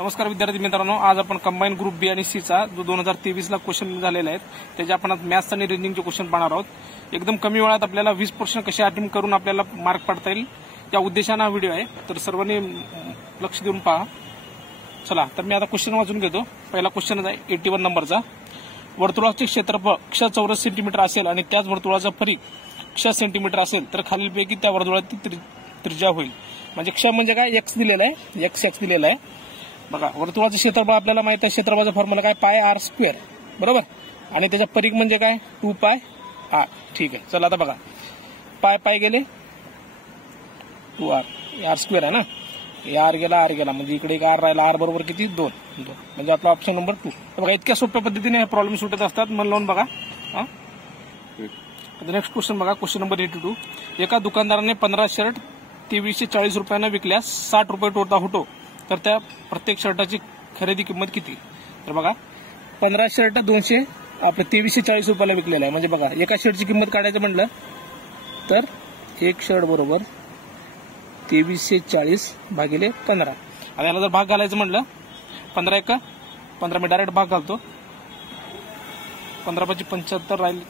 नमस्कार विद्यार्थी मित्रांनो, आज आपण कंबाईन ग्रुप बी आणि सी चा जो 2023 ला क्वेश्चन झालेला आहे त्याचे आपण आज मॅथ्स आणि रिजनिंगचे क्वेश्चन पाहणार आहोत. एकदम कमी वेळात आपल्याला 20% कसे अटेम्प्ट करून आपल्याला मार्क पाडता येईल या उद्देशाने हा व्हिडिओ आहे. तर सर्वांनी लक्ष देऊन पहा. चला तर मी आता क्वेश्चन वाचून घेतो. पहिला क्वेश्चन आहे 81 नंबरचा. वर्तुळाचे क्षेत्रफळ क्ष चौरस सेंटीमीटर असेल आणि त्याच वर्तुळाचा परिघ क्ष सेंटीमीटर असेल तर खालीलपैकी त्या वर्तुळाची त्रिज्या होईल. म्हणजे क्ष म्हणजे काय, एक्स दिलेला आहे, एक्स दिलेला आहे. बघा, वर्तुळाचं क्षेत्रफळ आपल्याला माहिती आहे, क्षेत्रफळाचा फॉर्म्युला काय, पाय आर स्क्वेअर, बरोबर. आणि त्याच्या परिघ म्हणजे काय, 2 पाय आर. ठीक आहे, चला आता बघा, पाय पाय गेले 2 आर, आर स्क्वेअर आहे ना, आर गेला म्हणजे इकडे एक आर राहिला, आर बरोबर किती 2 म्हणजे आपला ऑप्शन नंबर 2. बघा, इतक्या सोप्या पद्धतीने हे प्रॉब्लेम सुटत असतात, मन लावून बघा. नेक्स्ट क्वेश्चन बघा, क्वेश्चन नंबर 82. एका दुकानदाराने 15 शर्ट 2340 रुपयांना विकल्यास 60 रुपये तोटा होतो, तर त्या प्रत्येक शर्टाची खरेदी किंमत किती? तर बघा, 15 शर्ट 2340 रुपयाला विकलेला आहे. म्हणजे बघा, एका शर्टची किंमत काढायचं म्हटलं तर एक शर्ट बरोबर 2340 भागिले 15. आता याला जर भाग घालायचं म्हटलं 15 मी डायरेक्ट भाग घालतो. 15 × 75 राहिले,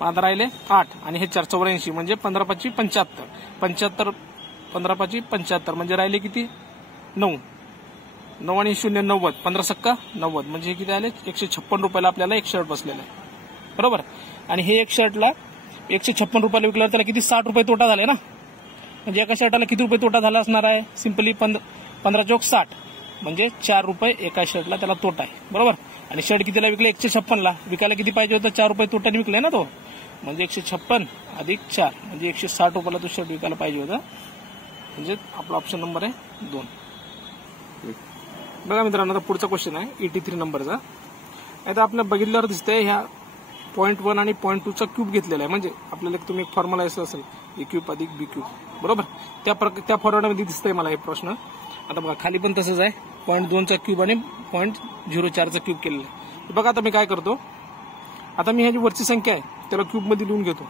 आता राहिले 8 आणि हे 4 84 म्हणजे 15 × 75 15 × 75 म्हणजे राहिले किती 9 आणि 0 90, 15 सक्का 90 म्हणजे हे किती आले 156 रुपयाला आपल्याला एक शर्ट बसलेला आहे, बरोबर. आणि हे एक शर्टला 156 रुपयाला विकल्यावर त्याला किती 60 रुपये तोटा झाले ना. म्हणजे एका शर्टाला किती रुपये तोटा झाला असणार आहे, सिंपली 15 × 60 म्हणजे 4 रुपये एका शर्टला त्याला तोटा आहे, बरोबर. आणि शर्ट कितीला विकले 156 ला, विकायला किती पाहिजे होतं 4 रुपये तोट्याने विकलाय ना तो, म्हणजे 156 अधिक 4 म्हणजे 160 रुपयाला तो शर्ट विकायला पाहिजे होता. म्हणजे आपला ऑप्शन नंबर आहे 2. बघा मित्रांनो, आता पुढचा क्वेश्चन आहे 83 नंबरचा. आता आपल्याला बघितल्यावर दिसतंय ह्या 0.1 आणि 0.2 चा क्यूब घेतलेला आहे. म्हणजे आपल्याला तुम्ही एक फॉर्म्युला असेल ए क्यूब अधिक बी क्यूब, बरोबर. त्या फॉर्म्युलामध्ये दिसतंय मला हे प्रश्न. आता बघा, खाली पण तसंच आहे, 0.2 चा क्यूब आणि 0.04 चा क्यूब केलेला आहे. बघा, आता मी काय करतो, आता मी ह्या जी वरची संख्या आहे त्याला क्यूब मध्ये लिहून घेतो.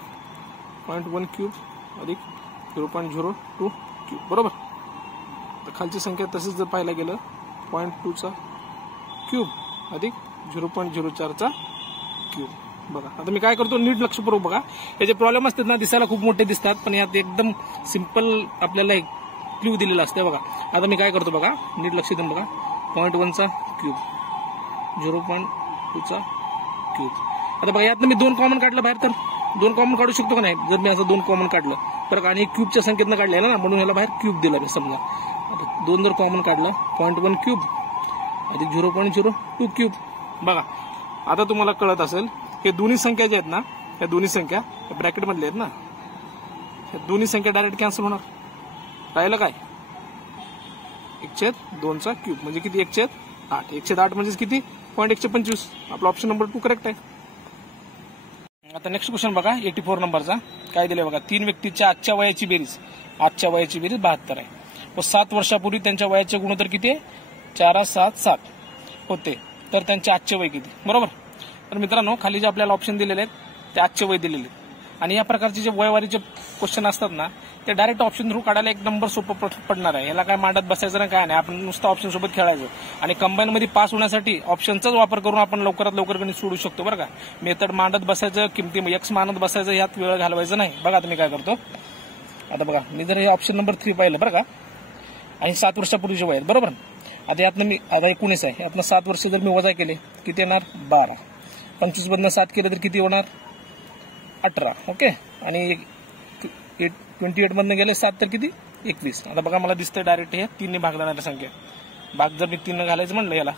0.1 क्यूब अधिक 0.02 क्यूब, बरोबर. तर खालची संख्या तशीच जर पाहायला गेलं 0.2 चा क्यूब अधिक 0.04 चा क्यूब. बघा, आता मी काय करतो, नीट लक्षपूर्वक बघा. याचे प्रॉब्लेम असतात ना, दिसायला खूप मोठे दिसतात, पण यात एकदम सिंपल आपल्याला एक क्ल्यू दिलेला असते. बघा, आता मी काय करतो बघा, नीट लक्ष देऊन बघा. 0.1 चा क्यूब 0.2 चा क्यूब. आता बघा, यातनं मी 2 कॉमन काढलं बाहेर, तर 2 कॉमन काढू शकतो का नाही. जर मी असं 2 कॉमन काढलं बरं, आणि क्यूबच्या संख्येतनं काढलेलं ना, म्हणून याला बाहेर क्यूब दिला मी. समजा आता 2 जर कॉमन काढलं 0.1 क्यूब अधिक 0.02 क्यूब. बघा, आता तुम्हाला कळत असेल हे दोन्ही संख्या ज्या आहेत ना, या दोन्ही संख्या ब्रॅकेट मधल्या आहेत ना, या दोन्ही संख्या डायरेक्ट कॅन्सल होणार. राहिलं काय 1/2 चा क्यूब म्हणजे किती 1/8. 1/8 म्हणजे किती 0.125. आपला ऑप्शन नंबर 2 करेक्ट आहे. आता नेक्स्ट क्वेश्चन बघा 84 नंबरचा. काय दिले बघा, 3 व्यक्तीच्या आजच्या वयाची बेरीज 72 आहे व 7 वर्षापूर्वी त्यांच्या वयाचे गुणोत्तर किती आहे 4,7,7 होते, तर त्यांचे आजचे वय किती, बरोबर. तर मित्रांनो, खाली जे आपल्याला ऑप्शन दिलेले आहेत ते आजचे वय दिलेले आहेत. आणि या प्रकारचे जे वयवारीचे क्वेश्चन असतात ना, ते डायरेक्ट ऑप्शन थ्रू काढायला एक नंबर सोपं पडणार आहे. याला काय मांडत बसायचं ना, काय नाही, आपण नुसतं ऑप्शन सोबत खेळायचं. आणि कंबाईन मध्ये पास होण्यासाठी ऑप्शनचाच वापर करून आपण लवकरात लवकर गणित सोडू शकतो, बरं का. मेथड मांडत बसायचं, किमती एक्स मानत बसायचं, यात वेळ घालवायचं नाही. बघा, आता मी काय करतो, आता बघा, मी जर हे ऑप्शन नंबर 3 पाहिलं बरं का, आणि 7 वर्षापूर्वीचे वय आहेत, बरोबर. आता यातनं मी आता 19 आहे, यातनं 7 वर्ष जर मी वजा केले किती येणार 12. 25 मधनं 7 केलं तर किती होणार 18. ओके, आणि 28 मधनं गेले 7 तर किती 21. आता बघा, मला दिसतंय डायरेक्ट हे 3 ने भाग जाणाऱ्या संख्या. भाग जर मी 3 ने घालायचं म्हणलं याला,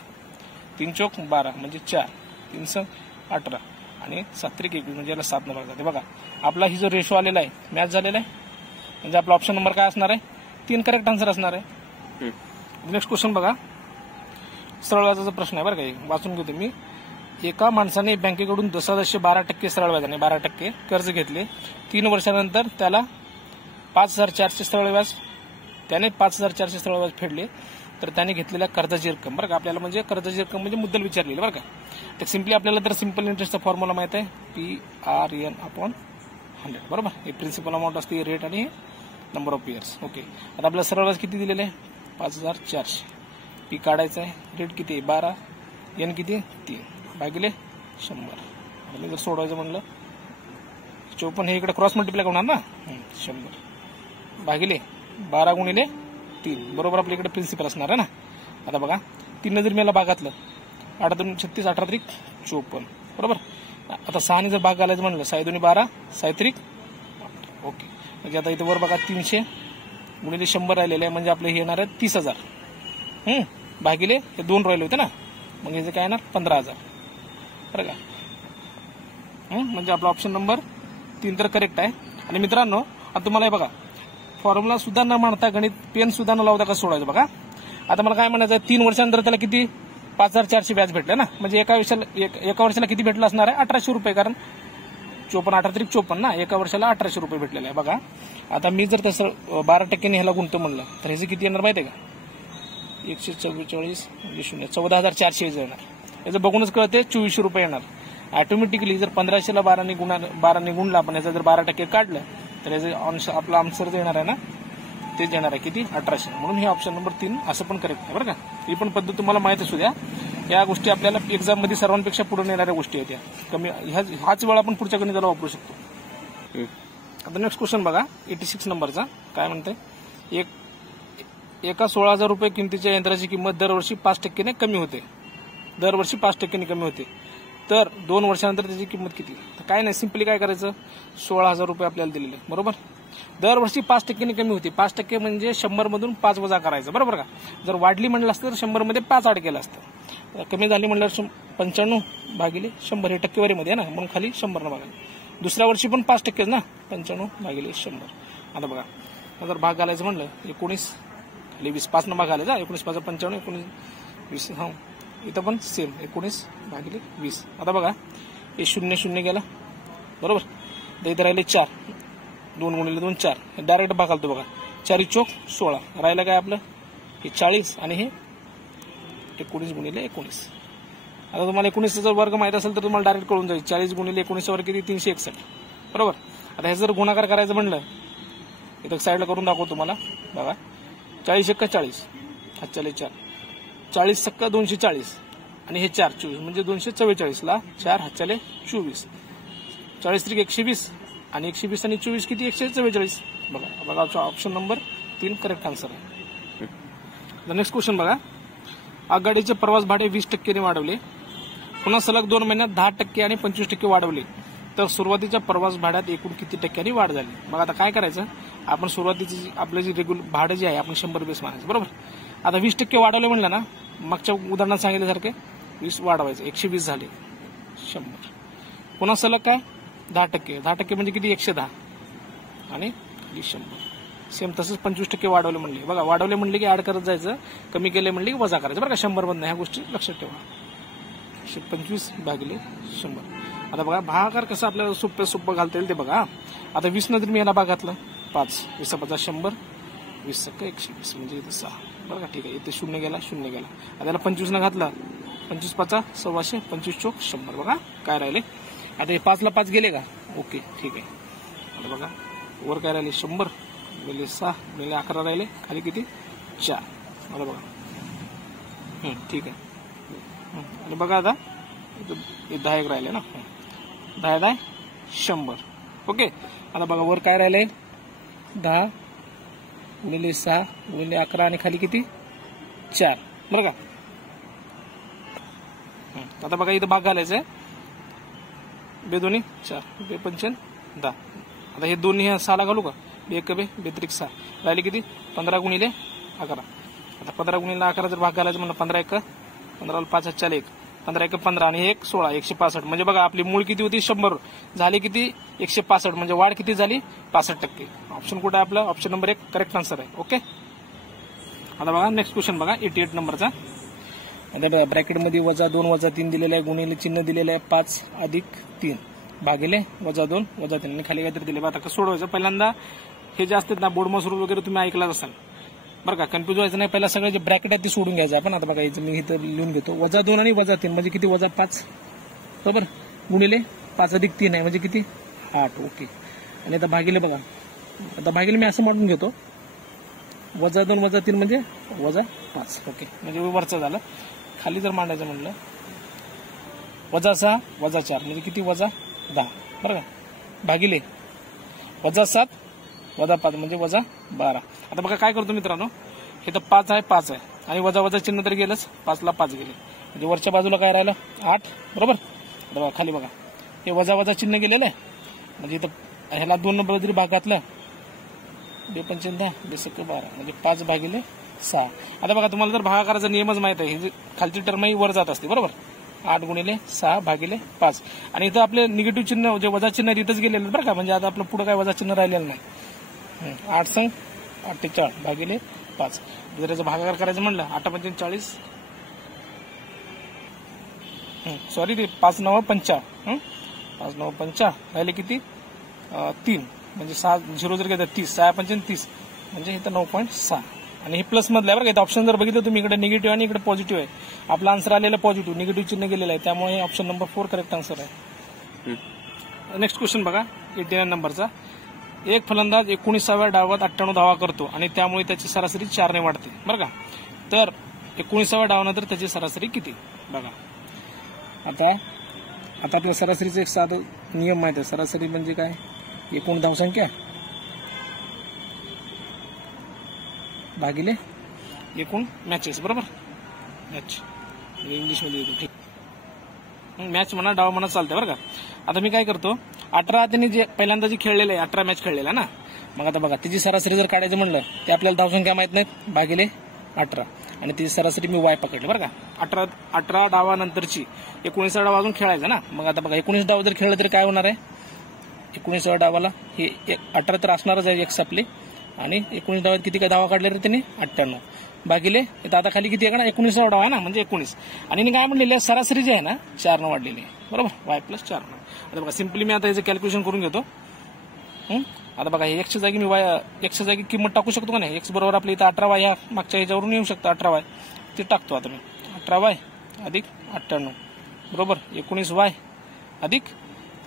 3 चौक 12 म्हणजे 4, 3 × 18 आणि 7 × 21 म्हणजे याला 7 ने भाग जाते. बघा, आपला ही जो रेशो आलेला आहे मॅच झालेला आहे, म्हणजे आपला ऑप्शन नंबर काय असणार आहे 3 करेक्ट आन्सर असणार आहे. नेक्स्ट क्वेश्चन बघा, सरळ व्याजाचा प्रश्न आहे बरं का, वाचून घेतो मी. एका माणसाने बँकेकडून 10.12% सरळ व्याजाने 12% कर्ज घेतले. 3 वर्षानंतर त्याला 5,400 सरळ व्याज, त्याने 5,400 सरळ व्याज फेडले, तर त्याने घेतलेल्या कर्जाची रक्कम, बरं का. आपल्याला म्हणजे कर्जाची रक्कम म्हणजे मुद्दल विचारलेली, बरं का. तर सिम्पली आपल्याला तर सिम्पल इंटरेस्टचा फॉर्म्युला माहित आहे, PRN/100, बरोबर. हे प्रिन्सिपल अमाऊंट असते, रेट आणि नंबर ऑफ इयर्स. ओके, आता आपल्याला सरळ व्याज किती दिलेले आहे 5400. पी काढायचा आहे, रेट किती आहे 12, एन किती 3 भागिले 100. आणि जर सोडवायचं म्हणलं 54 हे इकडे क्रॉस मल्टिप्लाय होणार ना, 100 भागिले 12 गुणिले 3 बरोबर आपल्या इकडे प्रिन्सिपल असणार आहे ना. आता बघा 3 जर मला भागातलं 8 2 36 18 त्रिक 54 बरोबर. आता 6 जर भाग घालायचं म्हणलं 6 2 12 6 त्रिक 8. ओके, म्हणजे आता इथे वर बघा 300 गुणिले 100 राहिलेले आहे, म्हणजे आपले हे येणार आहे 30,000 भागिले हे 2 राहिले होते ना, मग याचे काय येणार 15,000 बरं का. म्हणजे आपला ऑप्शन नंबर 3 तर करेक्ट आहे. आणि मित्रांनो आता तुम्हाला हे बघा फॉर्म्युला सुद्धा न मांडता गणित पेन सुद्धा न लावता कसं सोडायचं बघा. आता मला काय म्हणायचं 3 वर्षानंतर त्याला किती 5400 व्याज भेटले ना, म्हणजे एका वर्षाला किती भेटलं असणार आहे 1800 रुपये, कारण 54 18 त्रिक 54 ना, एका वर्षाला 1800 रुपये भेटलेले आहे बघा. आता मी जर तसं 12% ह्याला गुंततो म्हणलं तर ह्याचे किती येणार माहिती आहे का 144 म्हणजे 14,400 येणार. याचं बघूनच कळते 2400 रुपये येणार ऑटोमॅटिकली. जर 1500ला 12ने गुणला आपण, याचं जर 12% काढलं तर याचं आपलं आन्सर येणार आहे ना तेच येणार आहे किती 1800. म्हणून हे ऑप्शन नंबर 3 असं पण करेक्ट आहे बरं का. ही पण पद्धत तुम्हाला माहित असू द्या, या गोष्टी आपल्याला एक्झाम मध्ये सर्वांपेक्षा पुढे नेणाऱ्या गोष्टी आहेत. या कमी हाच वेळ आपण पुढच्या गणिताला वापरू शकतो. आता नेक्स्ट क्वेश्चन बघा 86 नंबरचा काय म्हणते, एका 16,000 रुपये किमतीच्या यंत्राची किंमत दरवर्षी 5% कमी होते, दरवर्षी 5% कमी होते, तर 2 वर्षानंतर त्याची किंमत किती. तर काय नाही, सिंपली काय करायचं 16,000 रुपये आपल्याला दिलेले बरोबर, दरवर्षी 5% कमी होते. 5% म्हणजे 100 मधून 5 वजा करायचं बरोबर का. जर वाढली म्हणलं असतं तर 100 मध्ये 5 ऍड केलं असतं. कमी झाली म्हणल्यावर 95 भागिले 100 हे टक्केवारीमध्ये आहे ना, म्हणून खाली 100 न बघायला. दुसऱ्या वर्षी पण 5% ना, 95 भागिले 100. आता बघा जर भाग घालायचं म्हणलं 19 खाली 20 5 न भाग घालायचा 19 5 55 19 20 हा इथं पण सेम 19 भागिले 20. आता बघा हे 0 0 गेला बरोबर, तर इथं राहिले 4 2 गुणिले 2 4 डायरेक्ट भाग घालतो बघा 4 चोक 16 राहिलं काय आपलं हे 40 आणि हे 19 गुणिले 19. आता तुम्हाला 19 जर वर्ग माहित असेल तर तुम्हाला डायरेक्ट कळून जाईल 40 गुणिले 19 वर्ग किती 361 बरोबर. आता हे जर गुणाकार करायचं म्हणलं इथं साईडला करून दाखवतो तुम्हाला बघा 40 एक्का 40 हातच्याले 4 40 सक्का 240 आणि हे 4 24 म्हणजे 244 ला 4 हातच्याले 24 40 त्रिक 120 आणि 120 आणि 24 किती 144 बघा. बघा ऑप्शन नंबर 3 करेक्ट आन्सर आहे. नेक्स्ट क्वेश्चन बघा, आगगाडीचे प्रवास भाडे 20% वाढवले, पुन्हा सलग 2 महिन्यात 10% आणि 25% वाढवले, तर सुरुवातीच्या प्रवास भाड्यात एकूण किती टक्क्यांनी वाढ झाली. बघा आता काय करायचं आपण सुरुवातीची आपलं जे रेग्युलर भाडं जे आहे आपण 100 रुपये मानायचं बरोबर. आता 20% वाढवले म्हणलं ना, मागच्या उदाहरणात सांगितल्यासारखे 20 वाढवायचं 120 झाले 100, पुन्हा सलग काय 10% म्हणजे किती 110 आणि 100 सेम तसंच 25% वाढवले म्हणले बघा, वाढवले म्हणले की ऍड करत जायचं, कमी केले म्हणले की वजा करायचं बरं का 100 मधनं. ह्या गोष्टी लक्षात ठेवा 125 भागिले 100. आता बघा भागाकार कसं आपल्याला सोपं घालता येईल ते बघा. आता 20 नंतर मी याला भाग घातला 5 20 50 100 20 सक्का 120 म्हणजे इथं 6 बरं का. ठीक आहे, इथे 0 गेला 0 गेला. आता याला 25 न घातला 25 5 125 25 चोक 100 बघा काय राहिले. आता हे 5 ला 5 गेले का ओके ठीक आहे. आता बघा वर काय राहिले 100 गेले 6 गेले 11 राहिले खाली किती 4. आता बघा ठीक आहे. आणि बघा आता 10 एक राहिले ना 10 10 100 ओके. आता बघा वर काय राहिले 10 गुणिले 6 गुणिले 11 आणि खाली किती 4 बरं का. आता बघा इथं भाग घालायचा आहे 2 दोन्ही 4 2 पंचन 10. आता हे दोन्ही 6 ला घालू का 2 1 2 2 त्रिक 6 राहिले किती 15 गुणिले 11. आता 15 गुणिले 11 जर भाग घालायचं म्हणलं 15 1 15 5 4 1 15 1 15 आणि 1 16 165 म्हणजे बघा आपली मूळ किती होती 100 झाली किती 165 म्हणजे वाढ किती झाली 65%. ऑप्शन कुठे आहे आपलं ऑप्शन नंबर 1 करेक्ट आन्सर आहे ओके. आता बघा नेक्स्ट क्वेश्चन बघा 88 नंबरचा. आता ब्रॅकेटमध्ये -2 -3 दिलेलं आहे, गुणिले चिन्ह दिलेलं आहे 5 अधिक 3 भागिले -2 -3 आणि खाली काहीतरी दिले. आता कसं सोडवायचं पहिल्यांदा हे जे असतात ना बोर्ड मसरूल वगैरे तुम्ही ऐकलाच असाल बरं का, कन्फ्युज व्हायचं नाही. पहिला सगळे जे ब्रॅकेट आहेत ते सोडून घ्यायचं आपण. आता बघा इथं मी इथं लिहून घेतो -2 आणि -3 म्हणजे किती 5 बरोबर गुणिले 5 अधिक 3 आहे म्हणजे किती 8 ओके. आणि आता भागिले बघा, आता भागिले मी असं मांडून घेतो -2 -3 म्हणजे -5. ओके, म्हणजे वरचं झालं. खाली जर मांडायचं म्हणलं -6 -4 म्हणजे किती -10 बरं का, भागिले -7 -5 म्हणजे -12. आता बघा काय करतो मित्रांनो, हे तर 5 आहे आणि वजा चिन्ह तर गेलंच, 5 ला 5 गेले म्हणजे वरच्या बाजूला काय राहिलं 8 बरोबर. आता बघा खाली बघा हे वजा चिन्ह गेलेलं आहे म्हणजे इथं ह्याला 2 नंबर जरी भाग घातलं 2×5 = 10 2×12 म्हणजे 5 भागिले 6. आता बघा तुम्हाला जर भागाकाराचा नियमच माहित आहे, हे खालची टर्म ही वर जात असते बरोबर. 8 × 6 भागिले 5 आणि इथं आपले निगेटिव्ह चिन्ह जे वजा चिन्ह इथंच गेलेलं बरं का, म्हणजे आता आपलं पुढे काय वजा चिन्ह राहिलेलं नाही. 8 संग 48 भागिले 5. जर याचा भागाकार करायचं म्हणलं 8×5 = 40, सॉरी ते 5×9 = 50, 5×9 = 50 राहिले किती 3 म्हणजे 6 0 जर घेतात 30, 6×5 = 30 म्हणजे इथं 9.6 आणि हे प्लस मधलं आहे बरं का. ऑप्शन जर बघितलं तुम्ही इकडे निगेटिव्ह आणि इकडे पॉझिटिव्ह आहे, आपला आन्सर आलेला पॉझिटिव्ह, निगेटिव्ह चिन्ह गेलेलं आहे, त्यामुळे ऑप्शन नंबर 4 करेक्ट आन्सर आहे. नेक्स्ट क्वेश्चन बघा 89 नंबरचा. एक फलंदाज 19व्या डावात 98 धावा करतो आणि त्यामुळे त्याची सरासरी 4 ने वाढते बरं का. तर 19व्या डावानंतर त्याची सरासरी किती बघा. आता आपल्या सरासरीचा एक साधा नियम माहिती आहे. सरासरी म्हणजे काय, एकूण धावसंख्या भागिले एकूण मॅचेस बरोबर. मॅच इंग्लिशमध्ये येतो, ठीक, मॅच म्हणा डाव म्हणा चालते बरं का. आता मी काय करतो, 18 त्यांनी जे पहिल्यांदा जे खेळलेलं आहे 18 मॅच खेळलेला ना, मग आता बघा त्याची सरासरी जर काढायचं म्हणलं ते आपल्याला धावसंख्या माहित नाहीत, भागिले 18 आणि त्याची सरासरी मी वाय पकडले बरं का. 18 डावानंतरची 19 डाव अजून खेळायचा ना, मग आता बघा 19 डाव जर खेळलं तरी काय होणार आहे, 19व्या डावाला हे 18 तर असणारच आहे एक्स आपली, आणि 19 डावात किती काय धावा काढले रे त्यांनी 98 भागिले आता खाली किती आहे का 19वा डाव आहे ना म्हणजे 19 आणि काय म्हणलेले सरासरी जे आहे ना 4 ने वाढलेली आहे बरोबर, वाय + 4. आता बघा सिम्पली मी आता याचं कॅल्क्युलेशन करून घेतो. आता बघा हे एक्सच्या जागी मी एक्सच्या जागी किंमत टाकू शकतो का नाही. एक्स बरोबर आपल्या इथं 18y ह्या मागच्या ह्याच्यावरून येऊ शकतं 18y, ते टाकतो आता मी. 18y अधिक 98 बरोबर 19y अधिक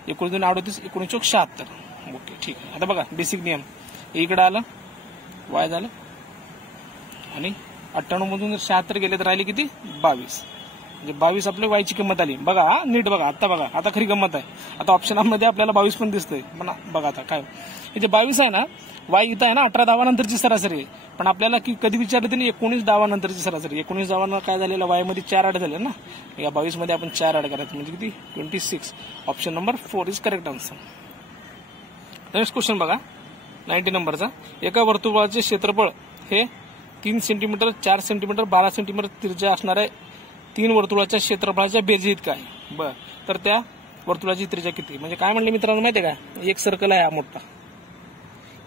19 38 19 76. ओके ठीक आहे. आता बघा बेसिक नियम, इकडे आलं वाय झालं आणि 98 मधून जर 76 गेले तर राहिले किती 22, म्हणजे 22 आपल्या वायची किंमत आली. बघा नीट बघा, आता खरी गंमत आहे. आता ऑप्शनमध्ये आपल्याला 22 पण दिसतंय, पण बघा आता काय हे जे 22 आहे ना, वाय इथं आहे ना 18 धावानंतरची सरासरी आहे, पण आपल्याला की कधी विचारलं त्यांनी 19 धावानंतरची सरासरी. 19 धावांना काय झालेलं वाय मध्ये 4 ऍड झाले ना, या 22 मध्ये आपण 4 ऍड करायचं म्हणजे किती 26. Option number 4 is correct answer. Next question बघा 90 नंबरचा. एका वर्तुळाचे क्षेत्रफळ हे 3 सेंटीमीटर 4 सेंटीमीटर 12 सेंटीमीटर त्रिज्या असणाऱ्या 3 वर्तुळाच्या क्षेत्रफळाच्या बेरजी इतका आहे. बर, तर त्या वर्तुळाची त्रिज्या किती, म्हणजे काय म्हणले मित्रांनो माहितीये का, एक सर्कल आहे हा मोठा,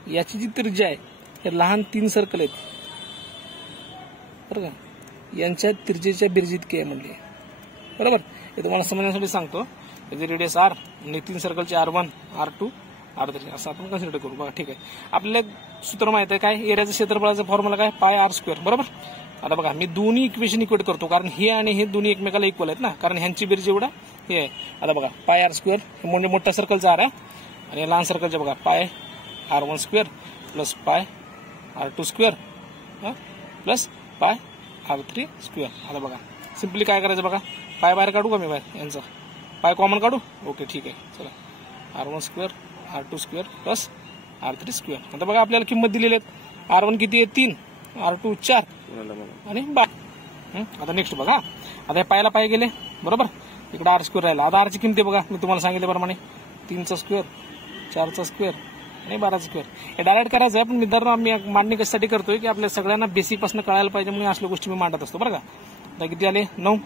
याची जी त्रिज्या आहे हे लहान 3 सर्कल आहेत बरं का, यांच्या त्रिज्येच्या बेरजी इतकी आहे म्हणले बरोबर. हे तुम्हाला समजण्यासाठी सांगतो. त्याचे रेडियस r आणि 3 सर्कलचे r1 r2 r3 असं आपण कन्सिडर करू. बघा ठीक आहे, आपल्याला सूत्र माहित आहे काय, एरियाचं क्षेत्रफळाचा फॉर्म्युला काय πr² बरोबर. आता बघा मी दोन्ही इक्वेशन इक्वेट करतो, कारण हे आणि हे दोन्ही एकमेकाला इक्वल आहेत ना, कारण ह्यांची बेरज एवढा हे आहे. आता बघा πr² हे म्हणजे मोठ्या सर्कलचा r आहे आणि लहान सर्कलचा बघा πr1² plus πr2² plus πr3². आता बघा सिम्पली काय करायचं बघा, पाय बाहेर काढू का मी बाहेर, यांचा पाय कॉमन काढू. ओके ठीक आहे, चला r1² r2² प्लस r3². आता बघा आपल्याला किंमत दिलेली आहे, r1 किती आहे 3, r2 4 आणि 12. आता नेक्स्ट बघा, आता हे पायाला पाय गेले बरोबर, इकडे r² राहिला. आता r ची किंमत बघा मी तुम्हाला सांगितल्याप्रमाणे 3² 4² आणि 12². हे डायरेक्ट करायचं आहे, पण मित्रांनो मी मांडणी कशासाठी करतोय की आपल्या सगळ्यांना बेसिक पासून कळायला पाहिजे म्हणून असल्या गोष्टी मी मांडत असतो बरं का. आता किती आले 9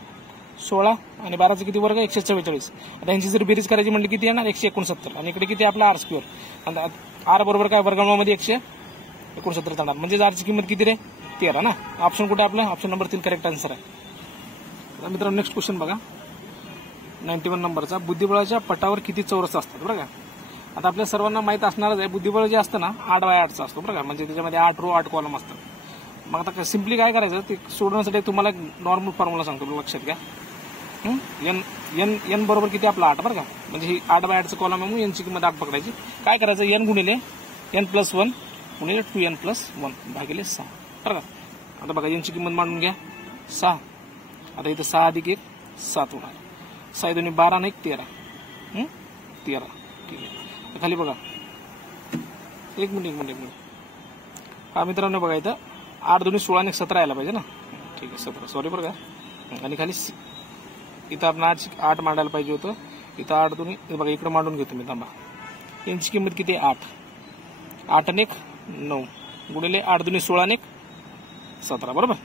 16 आणि 12चे किती वर्ग 144. आता यांची जर बेरीज करायची म्हणजे किती येणार 169 आणि इकडे किती आपला r². आणि r बरोबर काय वर्गमूळामध्ये 169 जाणार, म्हणजे r ची किंमत किती रे 13 ना. ऑप्शन कुठे आपला ऑप्शन नंबर 3 करेक्ट आन्सर आहे. आता मित्रांनो नेक्स्ट क्वेश्चन बघा 91 नंबरचा. बुद्धिबळाच्या पटावर किती चौरस असतात बरं का. आता आपल्या सर्वांना माहित असणारच आहे, बुद्धिबळ जे असतं ना 8x8चा असतो बरं का, म्हणजे त्याच्यामध्ये 8 रो 8 कॉलम असतात. मग आता सिम्पली काय करायचं ते सोडवण्यासाठी तुम्हाला नॉर्मल फॉर्म्युला सांगतो लक्षात घ्या. n बरोबर किती आपला 8 बरं का, म्हणजे ही 8x8चं कॉलम आहे म्हणून यांची किंमत 8 पकडायची. काय करायचं n गुणिले n+1 गुणिले 2n+1 भागिले 6. बरं का. आता बघा यांची किंमत मांडून घ्या 6. आता इथं 6 अधिक 1 7 होणार. 6 दोन्ही 12 आणि 1 13. 13. ठीक आहे. खाली बघा एक मिनिट. हा मित्रांनो बघा इथं 8 दोन्ही 16 आणि 17 यायला पाहिजे ना. ठीक आहे 17 सॉरी बरं का. आणि खाली इथं आपण 8 मांडायला पाहिजे होतं. इथं 8 दोन्ही बघा इकडे मांडून घेतो मी. थांबा. यांची किंमत किती आहे 8. 8 आणि 1 9 गुणिले 8 दोन्ही 16 आणि 1 17 बरोबर.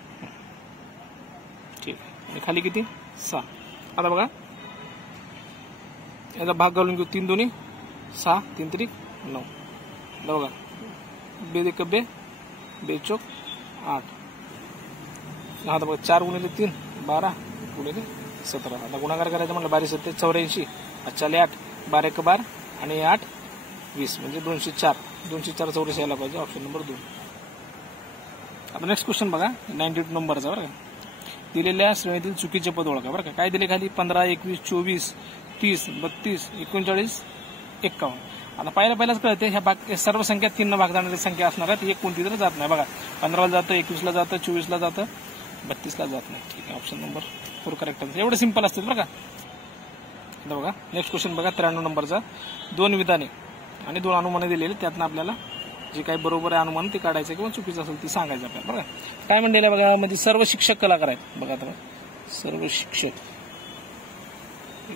ठीक आहे. आणि खाली किती 6. आता बघा याचा भाग घालून घेऊ. 3 दोन्ही 6 3 त्रिक 9. बघा 2 1 2 2 चौक 8. आता बघा 4 गुणिले 3 12 गुणिले 17. आता गुणाकार करायचा म्हणलं 12 7 84. 4 8 12 1 12 आणि 8 20 म्हणजे 204. 204 84 यायला पाहिजे. Option number 2. आता नेक्स्ट क्वेश्चन बघा 92 नंबरचा बरं का. दिलेल्या श्रेणीतील चुकीचे पद ओळखा बरं का. काय दिले खाली 15 21 24 30 32 39 51. आता पहिलाच कळते ह्या सर्व संख्या 3 न भाग जाणारी संख्या असणार आहे. एक कोणती तर जात नाही बघा. 15 ला जातं 21 ला जातं 24 ला जातं 32 ला जात नाही. ठीक आहे. ऑप्शन नंबर 4 करेक्ट आहे. एवढं सिंपल असतं बरं का. आता बघा नेक्स्ट क्वेश्चन बघा 93 नंबरचा. 2 विधाने आणि 2 अनुमाने दिलेले त्यातनं आपल्याला जे काही बरोबर आहे अनुमान ते काढायचं किंवा चुकीचं असेल ते सांगायचं आपल्याला बघा. काय म्हणलेलं बघा म्हणजे सर्व शिक्षक कलाकार आहेत बघा. आता सर्व शिक्षक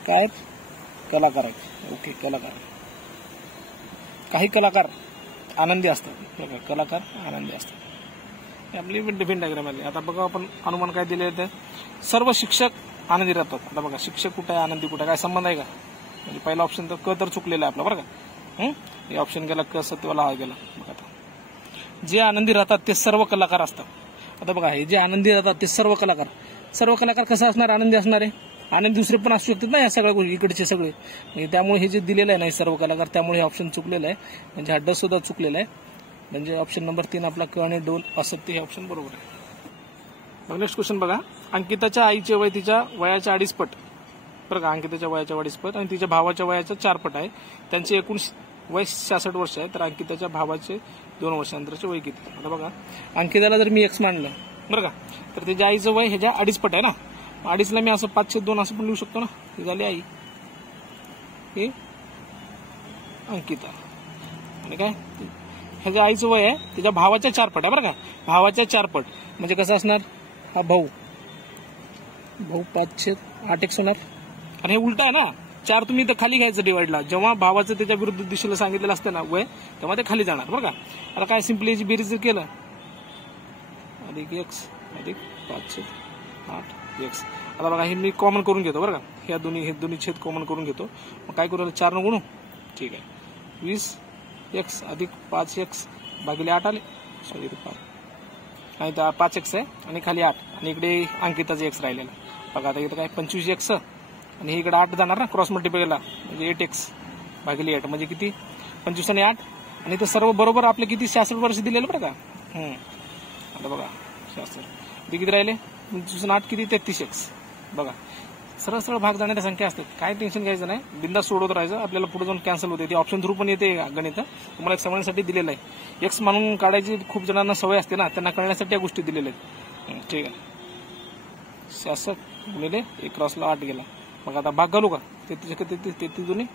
काय आहेत कलाकार आहेत. ओके कलाकार. काही कलाकार आनंदी असतात बघा. कलाकार आनंदी असतात आपली डिफेंड डायग्राम आली. आता बघा आपण अनुमान काय दिले ते सर्व शिक्षक आनंदी राहतात. आता बघा शिक्षक कुठे आहे आनंदी कुठे काय संबंध आहे का. म्हणजे पहिला ऑप्शन तर क तर चुकलेला आहे आपला बरं का. हे ऑप्शन गेला क सत्यवाला हा गेला. बघा आता जे आनंदी राहतात ते सर्व कलाकार असतात. आता बघा हे जे आनंदी राहतात ते सर्व कलाकार कसं असणार आनंदी असणार आहे. आनंदी दुसरे पण असू शकतात ना या सगळ्या गोष्टी इकडचे सगळे. म्हणजे त्यामुळे हे जे दिलेलं आहे ना सर्व कलाकार त्यामुळे हे ऑप्शन चुकलेलं आहे. म्हणजे हा ड सुद्धा चुकलेला आहे. म्हणजे ऑप्शन नंबर 3 आपला क आणि डोल असत्य हे ऑप्शन बरोबर आहे. नेक्स्ट क्वेश्चन बघा. अंकिताच्या आईचे वय तिच्या वयाच्या 2.5 पट बरं का. अंकिताच्या वयाच्या 2.5 पट आणि तिच्या भावाच्या वयाच्या 4 पट आहे. त्यांचे एकूण वय 66 वर्ष आहे. तर अंकिताच्या भावाचे 2 वर्षांतराचे वय किती. आता बघा अंकिताला जर मी एक्स मानलं बरं का तर त्याच्या आईचं वय ह्याच्या 2.5 पट आहे ना. 2.5ला मी असं 5/2 असं पण लिहू शकतो ना. ही झाली आई हे अंकिता. आणि काय ह्याच्या आईचं वय आहे त्याच्या भावाच्या 4 पट आहे बरं का. भावाच्या 4 पट म्हणजे कसं असणार हा भाऊ 5/8x होणार. आणि हे उलट आहे ना. 4 तुम्ही इथं खाली घ्यायचं डिवाइडला. जेव्हा भावाचं त्याच्या विरुद्ध दिशेला सांगितलेलं असतं ना वय तेव्हा ते खाली जाणार बरं का. आता काय सिम्पली याची बेरीज जर केलं अधिक x अधिक 5/8x. आता बघा हे मी कॉमन करून घेतो बरं का. हे दोन्ही छेद कॉमन करून घेतो. मग काय करू 4 न गुणू. ठीक आहे 20x अधिक 5x भागिले 8 आले. सॉरी 5 आणि 5x आहे आणि खाली 8 आणि इकडे अंकिताचा x राहिलेला. बघा आता इथं काय 25x आणि इकडे 8 जाणार ना क्रॉस मल्टिप्लायला म्हणजे 8x भागिले 8 म्हणजे किती 25 आणि 8 आणि इथं सर्व बरोबर आपले किती 66 वर्ष दिलेलं बरं का. आता बघा 66 किती राहिले 25 आणि 8 किती 33x. बघा सरळ भाग जाणाऱ्या संख्या असतात. काय टेन्शन घ्यायचं नाही. बिंदास सोडवत राहायचं. आपल्याला पुढे जाऊन कॅन्सल होते. ते ऑप्शन थ्रू पण येते गणित. तुम्हाला एक समजण्यासाठी दिलेलं आहे. एक्स म्हणून काढायची खूप जणांना सवय असते ना त्यांना कळण्यासाठी या गोष्टी दिलेल्या आहेत. ठीक आहे 66 गुणिले 1 क्रॉसला 8 गेला. मग आता भाग घालू का 33 दोन्ही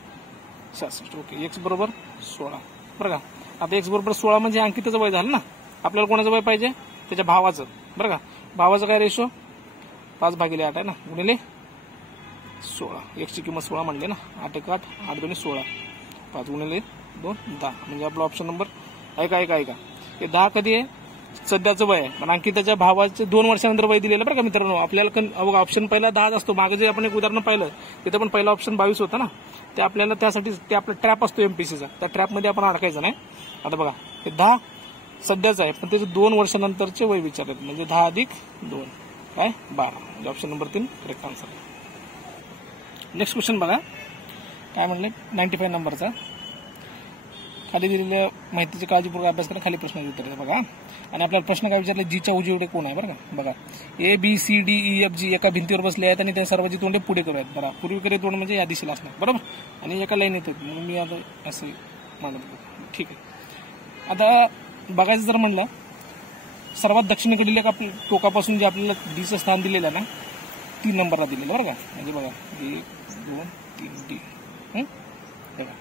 66. ओके एक्स बरोबर 16 बरं का. आता एक्स बरोबर 16 म्हणजे अंकिताचं वय झालं ना. आपल्याला कोणाचं वय पाहिजे त्याच्या भावाचं बरं का. भावाचं काय रेशो 5/8 आहे ना गुणिले 16. एक्सची किंमत 16 म्हणले ना. 8 1 8 8 2 16 5 गुणिले 2 10 म्हणजे आपला ऑप्शन नंबर ऐका हे 10 कधी आहे सध्याचं वय आहे. पण अंकिताच्या भावाचे 2 वर्षानंतर वय दिलेलं बरं का मित्रांनो. आपल्याला ऑप्शन पहिला 10 असतो. मागे जे आपण एक उदाहरण पाहिलं तिथं पण पहिला ऑप्शन 22 होता ना. ते आपल्याला त्यासाठी ते आपला ट्रॅप असतो एमपीसीचा. त्या ट्रॅपमध्ये आपण अडकायचं नाही. आता बघा हे 10 सध्याचं आहे पण त्याचे 2 वर्षानंतरचे वय विचारतात म्हणजे 10 अधिक 2 काय 12 म्हणजे ऑप्शन नंबर 3 करेक्ट आन्सर आहे. नेक्स्ट क्वेश्चन बघा काय म्हणले 95 नंबरचा. खाली दिलेल्या माहितीची काळजीपूर्वक अभ्यास करा. खाली प्रश्न उत्तर द्या बघा. आणि आपल्याला प्रश्न काय विचारले जीच्या उजवीकडे कोण आहे बरं का. बघा ABCDEFG एका भिंतीवर बसले आहेत आणि त्या सर्वांची तोंडे पुढे करूयात. बघा पूर्वीकडे तोंड म्हणजे या दिशेला असणार बरोबर. आणि एका लाईन येतात म्हणून मी आता असं मानत होतो. ठीक आहे. आता बघायचं जर म्हणलं सर्वात दक्षिणेकडील एक टोकापासून जे आपल्याला डीचं स्थान दिलेलं आहे ना 3 नंबरला दिलेलं बरं का. म्हणजे बघा 1 2 3 डी. बघा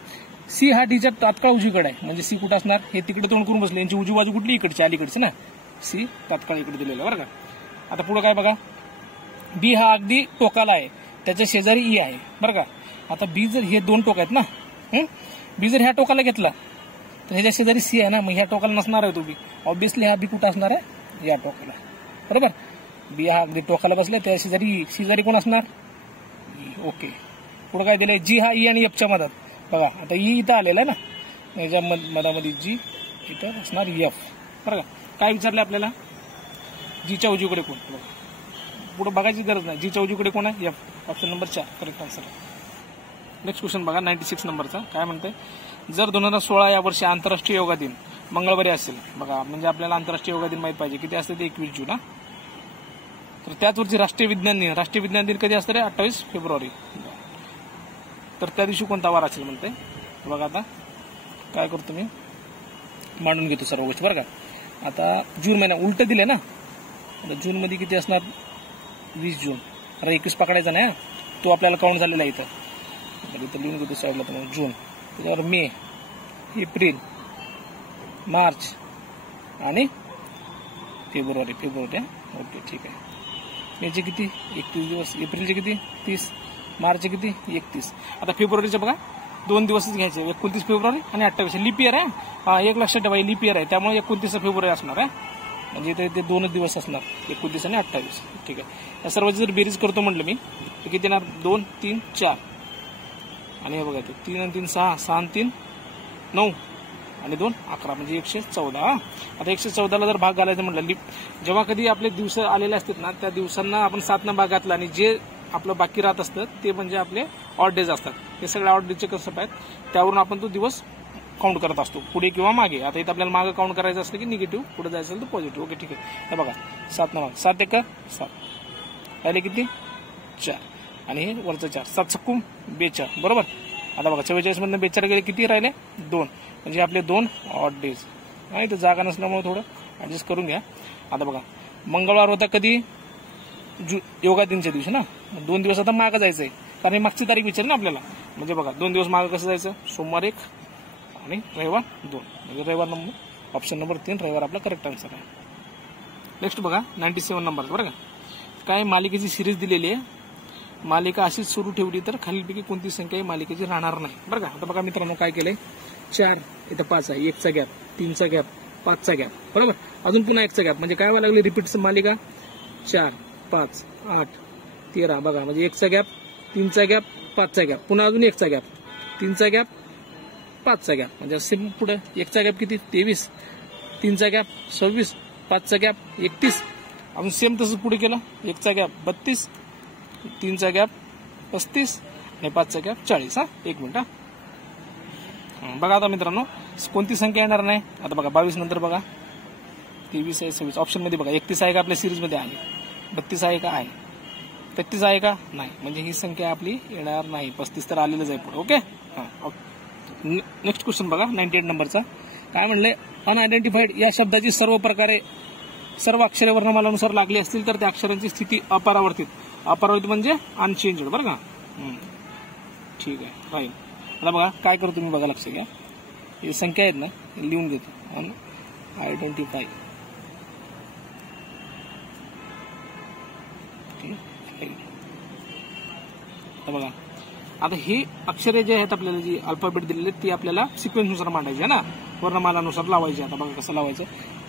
सी हा डीच्या तात्काळ उजवीकडे आहे. म्हणजे सी कुठं असणार, हे तिकडे तोंड करून बसले, यांची उजवी बाजू कुठली, इकडची अलीकडची ना. सी तात्काळ इकडे दिलेलं बरं का. आता पुढे काय बघा, बी हा अगदी टोकाला आहे, त्याच्या शेजारी ई आहे बरं का. आता बी जर हे 2 टोक आहेत ना, बी जर ह्या टोकाला घेतला तर ह्याच्या शेजारी सी आहे ना, मग ह्या टोकाला नसणार आहे तो बी. ऑब्व्हियसली हा बी कुठं असणार आहे, या टोकाला बरोबर. बी हा अगदी टोकाला बसलाय, त्या शेजारी शेजारी कोण असणार, ओके. पुढे काय दिलंय, जी हा ई आणि एफच्या मधात. बघा आता ई इथं आलेला आहे ना, याच्या मधामध्ये जी, इथं असणार एफ बरं का. काय विचारलं आपल्याला, जीच्या उजवीकडे कोण, पुढे बघायची गरज नाही, जीच्या उजवीकडे कोण आहे, F. Option number 4 correct answer आहे. नेक्स्ट क्वेश्चन बघा 96 नंबरचा. काय म्हणते, जर 2016 या वर्षी आंतरराष्ट्रीय योगा दिन मंगळवारी असेल, बघा म्हणजे आपल्याला आंतरराष्ट्रीय योगा दिन माहित पाहिजे किती असते ते 21 जून. तर त्याच वर्षी राष्ट्रीय विज्ञान दिन कधी असतं रे, 28 फेब्रुवारी. तर त्या दिवशी कोणता वार असेल म्हणते. बघा आता काय करतो मी, मांडून घेतो सर्व गोष्टी बरं का. आता जून महिना उलट दिले ना, आता जून मध्ये किती असणार, 20 जून. अरे 21 पकडायचा नाही, तो आपल्याला काउंट झालेला आहे इथं. इथं लिहून घेतो साईडला तुम्हाला, जून, त्याच्यावर मे, एप्रिल, मार्च आणि फेब्रुवारी. ओके ठीक आहे. मेचे किती, 31 दिवस. एप्रिलचे किती, 30. मार्चचे किती, 31. आता फेब्रुवारीचे बघा 2 दिवसच घ्यायचे, 29 फेब्रुवारी आणि 28. लिप इयर आहे, एक लक्षात ठेवा लिप इयर आहे, त्यामुळे 29 फेब्रुवारी असणार आहे. म्हणजे ते 2 दिवस असणार, 29 आणि 28. ठीक आहे. या सर्वांची जर बेरीज करतो म्हटलं मी तर किती येणार, 2 3 4 आणि हे बघा 3 आणि 3 6, 6 आणि 3 9 आणि 2 11, म्हणजे 114. आता 114ला जर भाग घालायचं म्हटलं, लिप जेव्हा कधी आपले दिवस आलेले असतात ना, त्या दिवसांना आपण 7 भाग घातला आणि जे आपलं बाकी राहत असतं ते म्हणजे आपले ऑड डेज असतात. हे सगळे ऑड डेजचे कन्सेप्ट आहेत, त्यावरून आपण तो दिवस काउंट करत असतो पुढे किंवा मागे. आता इथं आपल्याला मागे काउंट करायचं असलं की निगेटिव्ह, पुढे जायचं असेल तर पॉझिटिव्ह. ओके ठीक आहे. हे बघा 7 भाग, 7 1 7 राहिले किती, 4 आणि हे वरचं 4, 7 सक्कुम 42 बरोबर. आता बघा 44 मधून 42 गेले, किती राहिले, 2, म्हणजे आपले 2 ऑड डेज. आणि इथं जागा नसल्यामुळे थोडं ऍडजस्ट करून घ्या. आता बघा मंगळवार होता कधी, योगा दिनच्या दिवशी ना, 2 दिवस आता मागं जायचंय, कारण मागची तारीख विचारली ना आपल्याला. म्हणजे बघा 2 दिवस मागं कसं जायचं, सोमवार 1 आणि रविवार 2, म्हणजे रविवार नंबर ऑप्शन नंबर 3 रविवार आपला करेक्ट आन्सर आहे. नेक्स्ट बघा 97 नंबर बरं का. काय मालिकेची सिरीज दिलेली आहे, मालिका अशीच सुरू ठेवली तर खालीलपैकी कोणती संख्या मालिकेची राहणार नाही बरं का. आता बघा मित्रांनो काय केलंय, 4 इथं 5 आहे, 1चा गॅप, 3चा गॅप, 5चा गॅप बरोबर, अजून पुन्हा 1चा गॅप, म्हणजे काय व्हायला लागले, रिपीट मालिका 4 5 8 13 बघा, म्हणजे 1चा गॅप, 3चा गॅप, 5चा गॅप, पुन्हा अजून 1चा गॅप, 3चा गॅप, 5चा गॅप, म्हणजे असे पुढे 1चा गॅप किती 23, 3चा गॅप 26, 5चा गॅप 31, अजून सेम तसंच पुढे केलं, 1चा गॅप 32, 3चा गॅप 35 आणि 5चा गॅप 40. 1 मिनिट बघा. आता मित्रांनो कोणती संख्या येणार नाही, आता बघा 22 नंतर बघा 23 आहे, 26 ऑप्शन मध्ये बघा, 31 आहे का आपल्या सिरीज मध्ये आहे, 32 आहे का आहे, 33 आहे का नाही, म्हणजे ही संख्या आपली येणार नाही. 35 तर आलेलंच आहे पुढे. ओके. नेक्स्ट क्वेश्चन बघा 98 नंबरचा. काय म्हणले, अनआयडेंटिफाईड या शब्दाची सर्व अक्षरे वर्णमालानुसार लागली असतील तर त्या अक्षरांची स्थिती अपरावर्तित म्हणजे अनचेंज्ड बरं का. ठीक आहे राहील. आता बघा काय करतो मी, बघा लक्ष घ्या, हे संख्या आहेत ना लिहून घेतो, अनआयडेंटिफाईड. आता बघा, आता हे अक्षरे जे आहेत आपल्याला जी अल्फाबेट दिलेले ती आपल्याला सिक्वेन्सनुसार मांडायची आहे ना, वर्णमालानुसार लावायची. आता बघा कसं लावायचं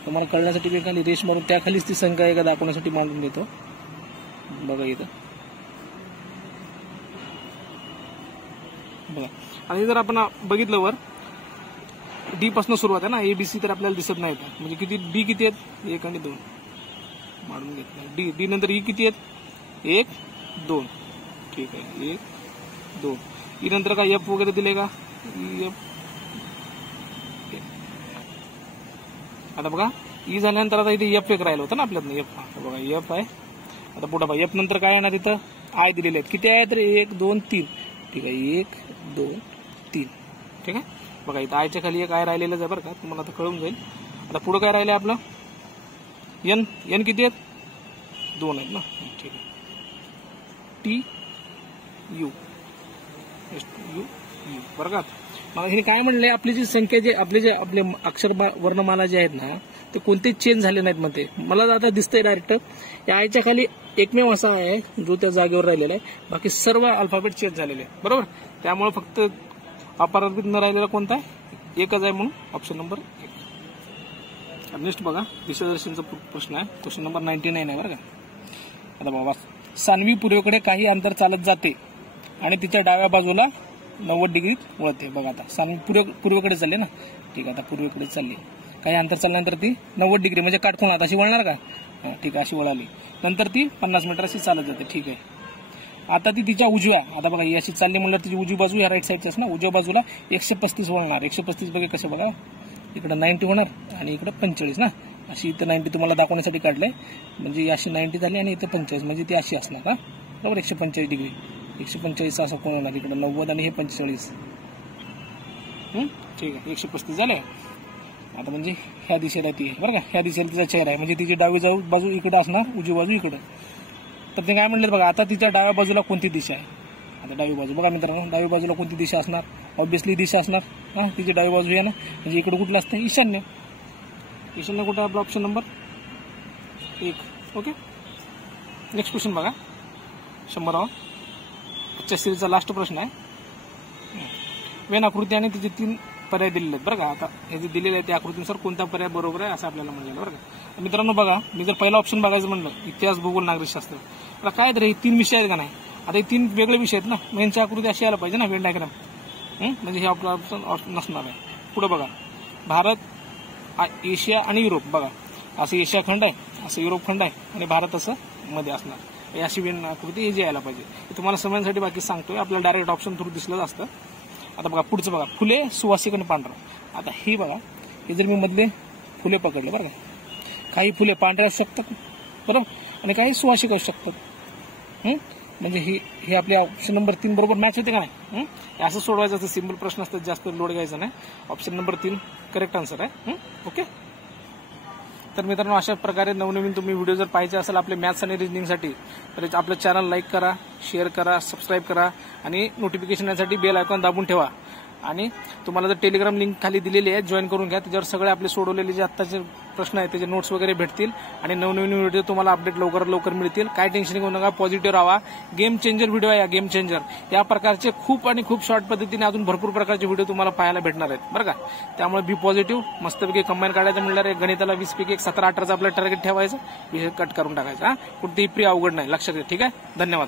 तुम्हाला कळण्यासाठी एखादी रेश मारून त्याखालीच ती संख्या एका दाखवण्यासाठी मांडून देतो. बघा इथं बघा. आणि जर आपण बघितलं वर डी पासून सुरुवात आहे ना, एबीसी तर आपल्याला दिसत नाही, म्हणजे किती डी किती आहेत, 1 आणि 2 मांडून घेतलं. डी नंतर ई किती आहेत, 1 2 ठीक आहे, 1 2. ई नंतर का एफ वगैरे दिले का, एफ. आता बघा ई झाल्यानंतर आता इथे एफ 1 राहिलं होतं ना आपल्यात, एफ बघा एफ आहे. आता पुढे बघा एफ नंतर काय येणार, इथं आय दिलेले आहेत, किती आहे तर 1 2 3 ठीक आहे, 1 2 3 ठीक आहे. बघा इथं आयच्या खाली एक आय राहिलेलंच आहे बरं का, तुम्हाला आता कळून जाईल. आता पुढे काय राहिलं आपलं, एन एन किती आहेत? 2 आहेत ना, ठीक आहे. टी यू यू यू बरं का. मग हे काय म्हणलंय, आपली जी संख्या जे आपले अक्षर वर्णमाला जे आहेत ना ते कोणतेच चेंज झाले नाहीत म्हणते. मला आता दिसतंय डायरेक्ट या आयच्या खाली एकमेव असा आहे जो त्या जागेवर राहिलेला आहे, बाकी सर्व अल्फाबेट चेंज झालेले आहे बरोबर. त्यामुळे फक्त अपराधित न राहिलेला कोणता आहे? एकच आहे, म्हणून ऑप्शन नंबर 1. नेक्स्ट बघा, दिशादर्शनचा प्रश्न आहे, क्वेश्चन नंबर 99 आहे बरं का. आता बाबा, सान्वी पूर्वेकडे काही अंतर चालत जाते आणि तिच्या डाव्या बाजूला 90 डिग्रीत वळते. बघा आता सान्वी पूर्वेकडे चालली ना, ठीक आहे. आता पूर्वेकडे चालली, काही अंतर चालल्यानंतर ती 90 डिग्री म्हणजे काटकोनात अशी वळणार का? ठीक आहे, अशी वळाली. नंतर ती 50 मीटर अशी चालत जाते, ठीक आहे. आता ती तिच्या उजव्या, आता बघा ही अशी चालली म्हणल्यावर तिची उजवी बाजू ह्या राईट साईडच्याच ना, उजव्या बाजूला 135 वळणार. 135 बघा कसं, बघा इकडं 90 होणार आणि इकडं 45 ना. अशी इथं 90 तुम्हाला दाखवण्यासाठी काढलंय, म्हणजे अशी 90 झाली आणि इथं 45, म्हणजे ती अशी असणार का बरोबर. 145 डिग्री, 145 असं कोण होणार, इकडं 90 आणि हे 45. ठीक आहे, 135 झाले. आता म्हणजे ह्या दिशेला ती आहे बरं का, ह्या दिशेला तिचा चेहरा आहे, म्हणजे तिची डावी बाजू इकडं असणार, उजवी बाजू इकडं. तर ते काय म्हणले बघा, आता तिच्या डाव्या बाजूला कोणती दिशा आहे? आता डावी बाजू बघा मित्रांनो, डावी बाजूला कोणती दिशा असणार? ऑब्विसली दिशा असणार हा, तिची डावी बाजू आहे ना, म्हणजे इकडे कुठलं असतं? ईशान्य. ईशान्य कुठं? आपला option number 1. Okay. Next question बघा, 100वा आजच्या सिरीजचा लास्ट प्रश्न आहे. वेन आकृती आणि तिचे 3 पर्याय दिलेले आहेत बरं का. आता हे जे दिलेले आहे त्या आकृतीनुसार कोणता पर्याय बरोबर आहे असं आपल्याला म्हणलेलं बरं का. मित्रांनो बघा, मी जर पहिला ऑप्शन बघायचं म्हणलं, इतिहास, भूगोल, नागरिकशास्त्र, आता काय तर हे 3 विषय आहेत का नाही. आता हे 3 वेगळे विषय आहेत ना, मग यांची आकृती अशी यायला पाहिजे ना, वेन डायग्राम. म्हणजे हे आपलं ऑप्शन नसणार आहे. पुढे बघा, भारत, एशिया आणि युरोप. बघा असं एशिया खंड आहे, असं युरोप खंड आहे आणि भारत असं मध्ये असणार. अशी वेन आकृती हे जे यायला पाहिजे. हे तुम्हाला समजण्यासाठी बाकी सांगतोय, आपल्याला डायरेक्ट ऑप्शन थ्रू दिसलंच असतं. आता बघा पुढचं बघा, फुले, सुवासिक आणि पांढरा. आता हे बघा, हे जर मी मधले फुले पकडले बरं का, काही फुले पांढऱ्या असू शकतात बरोबर, आणि काही सुवासिक असू शकतात. म्हणजे हे आपल्या ऑप्शन नंबर 3 बरोबर मॅच होते का नाही. असं सोडवायचं असं सिंपल प्रश्न असतात, जास्त लोड घ्यायचा नाही. ऑप्शन नंबर 3 करेक्ट आन्सर आहे. ओके. तर मित्रांनो, अशा प्रकारे नवनवीन तुम्ही व्हिडिओ जर पाहिजे असेल आपले मॅथ्स आणि रिजनिंगसाठी, तर आपलं चॅनल लाईक करा, शेअर करा, सबस्क्राईब करा आणि नोटिफिकेशन यासाठी बेल आयकॉन दाबून ठेवा. आणि तुम्हाला जर टेलिग्राम लिंक खाली दिलेली आहे, जॉईन करून घ्या. त्याच्यावर सगळे आपले सोडवलेले जे आत्ताचे प्रश्न आहेत त्याचे नोट्स वगैरे भेटतील आणि नवनवीन व्हिडिओ तुम्हाला अपडेट लवकरात लवकर मिळतील. काय टेन्शन घेऊ नका, पॉझिटिव्ह राहा. गेम चेंजर व्हिडिओ आहे, गेम चेंजर या प्रकारचे खूप आणि खूप शॉर्ट पद्धतीने अजून भरपूर प्रकारचे व्हिडिओ तुम्हाला पाहायला भेटणार आहेत बरं का. त्यामुळे बी पॉझिटिव्ह, मस्तपैकी कंबाईन काढायचं म्हणल्यावर एक गणिताला 20 पैकी 17-18चं आपलं टार्गेट ठेवायचं, विषय कट करून टाकायचा. कुठेही प्री अवघड नाही, लक्षात घ्या. ठीक आहे, धन्यवाद.